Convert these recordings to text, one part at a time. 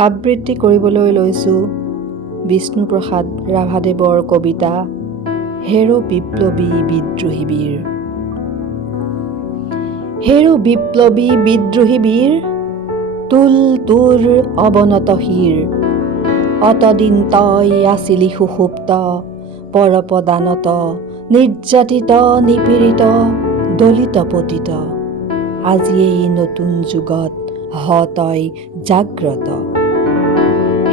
আবৃত্তি কৰিবলৈ লৈছোঁ বিষ্ণুপ্ৰসাদ ৰাভাদেৱৰ কবিতা হেৰ' বিপ্লৱী বিদ্ৰোহী বীৰ। হেৰ' বিপ্লৱী বিদ্ৰোহী বীৰ, তুল তোৰ অৱনত শিৰ। অতদিন তই আছিলি সুষুপ্ত, পৰপদানত, নিৰ্যাতিত নিপীড়িত, দলিত পতিত। আজি এই নতুন যুগত হ তই জাগ্ৰত।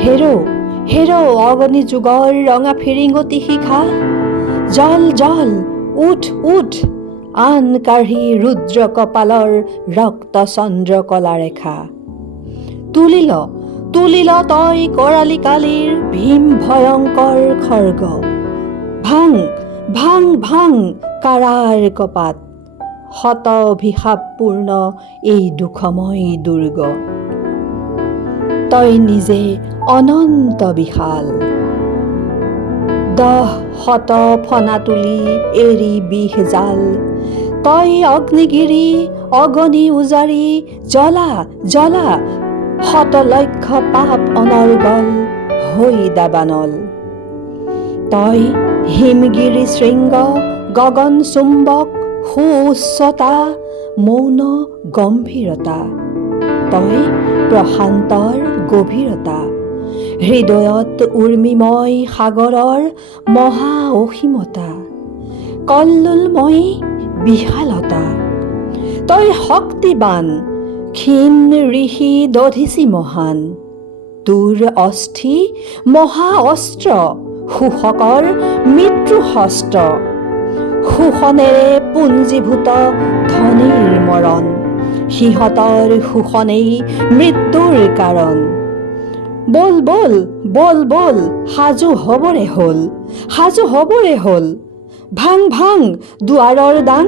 হেৰ' হেৰ' অগণি যুগৰ ৰঙা ফিৰিঙতি শিখা, জল জল উঠ উঠ, আন কাঢ়ি ৰুদ্ৰ কপালৰ ৰক্ত চন্দ্ৰ কলা ৰেখা। তুলিল তুলিল তই কৰালি কালিৰ ভীম ভয়ংকৰ খৰ্গ, ভাং ভাং ভাং কাৰাৰ কপাট, শত অভিশাপপূৰ্ণ এই দুখময় দুৰ্গ। তই নিজে অনন্ত বিশাল, দহ শত ফণা তুলি এৰি বিষ জাল। তই অগ্নিগিৰি অগণি উজাৰি, জ্বলা জ্বলা শত লক্ষ পাপ অনৰ্গল হৈ দাবানল। তই হিমগিৰি শৃংগ গগন চুম্বক সুউচ্চতা মৌন গম্ভীৰতা। তই প্ৰশান্তৰ গভীৰতা, হৃদয়ত উৰ্মিময় সাগৰৰ মহা অসীমতা, কল্লোলময়ী বিশালতা। তই শক্তিবান ক্ষীণ ঋষি দধিচি মহান, তোৰ অস্থি মহা অস্ত্ৰ, শোষকৰ মৃত্যুশস্ত্ৰ। শোষণেৰে পুঞ্জীভূত ধনীৰ মৰণ, সিহঁতৰ শোষণেই মৃত্যুৰ কাৰণ। বল বল বল বল সাজু হ'বৰে হ'ল, সাজু হ'বৰে হ'ল, ভাং ভাং দুৱাৰৰ দাং।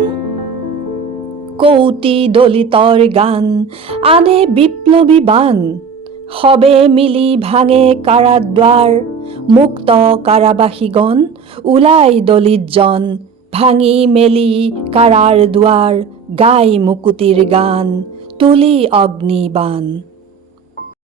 কৌটি দলিতৰ গান আনে বিপ্লৱী বান, সবে মিলি ভাঙে কাৰাদ্বাৰ। মুক্ত কাৰাবাসীগণ ওলাই দলিতজন, ভাঙি মেলি কাৰাৰ দুৱাৰ, গাই মুকুতিৰ গান, তুলি অগ্নিবাণ।